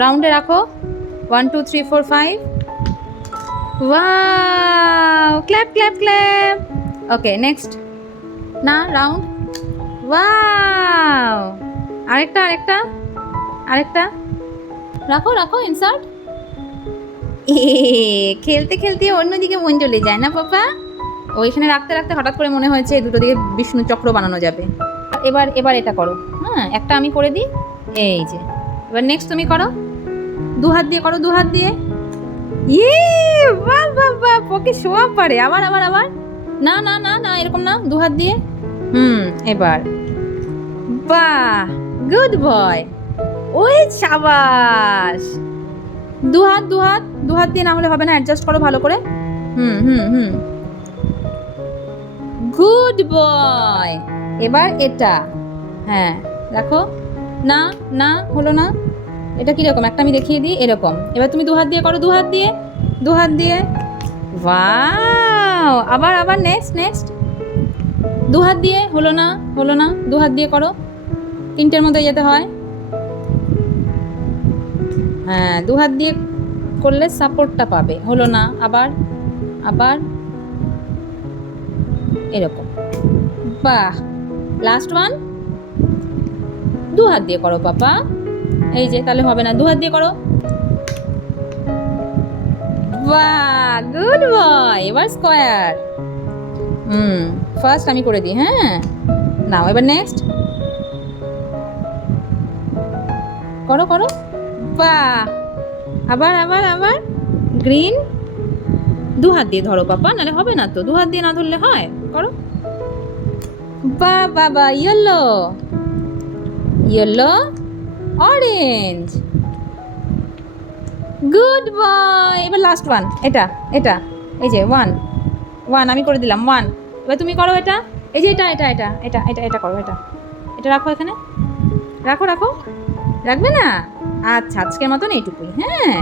রাউন্ডে রাখো। 1 2 3 4 5। Wow, clap clap clap. Okay, next. না, রাউন্ড। ওয়াও, আরেকটা রাখো ইনসার্ট। খেলতে খেলতে অন্যদিকে মন চলে যায় না পাপা? ওইখানে রাখতে রাখতে হঠাৎ করে মনে হয়েছে দুটো দিকে বিষ্ণু চক্র বানানো যাবে। এবার এটা করো। হ্যাঁ, একটা আমি করে দিই। এই যে, এবার নেক্সট তুমি করো। দু হাত দিয়ে করো, 2 হাত দিয়ে। বাহ বাহ বাহ, পকে শোয়া পারে। আবার না না না না, এরকম না, 2 হাত দিয়ে। এবার বাহ, গুড বয়। ওই সাবাস। 2 হাত দিয়ে না হলে হবে না, অ্যাডজাস্ট করো ভালো করে। Good boy. এবার এটা, হ্যাঁ রাখো। না না, হলো না। এটা কিরকম, একটা আমি দেখিয়ে দিই, এরকম। এবার তুমি 2 হাত দিয়ে করো, 2 হাত দিয়ে। ওয়াও, আবার নেক্সট। 2 হাত দিয়ে, হলো না। 2 হাত দিয়ে করো, 3টের মধ্যে যেতে হয়। হ্যাঁ, 2 হাত দিয়ে করলে সাপোর্টটা পাবে। হলো না, আবার এরকম। বাহ, লাস্ট ওয়ান। 2 হাত দিয়ে করো পাপা। এই যে, তাহলে হবে না, 2 হাত দিয়ে করো। বাহ, গুড বয়। এবার স্কোয়ার। ফার্স্ট আমি করে দিই। হ্যাঁ, নাও এবার নেক্সট করো। বাহ, আবার গ্রিন। 2 হাত দিয়ে ধরো পাপা, নাহলে হবে না তো। 2 হাত দিয়ে না ধরলে হয়, করো। বাবা, ইয়েলো, অরেঞ্জ। Good boy. এবার লাস্ট ওয়ান, এটা এই যে 1 আমি করে দিলাম 1। এবার তুমি করো এটা। এই যে এটা করো। এটা রাখো এখানে, রাখো। রাখবে না? আচ্ছা, আজকের মতন এইটুকুই। হ্যাঁ।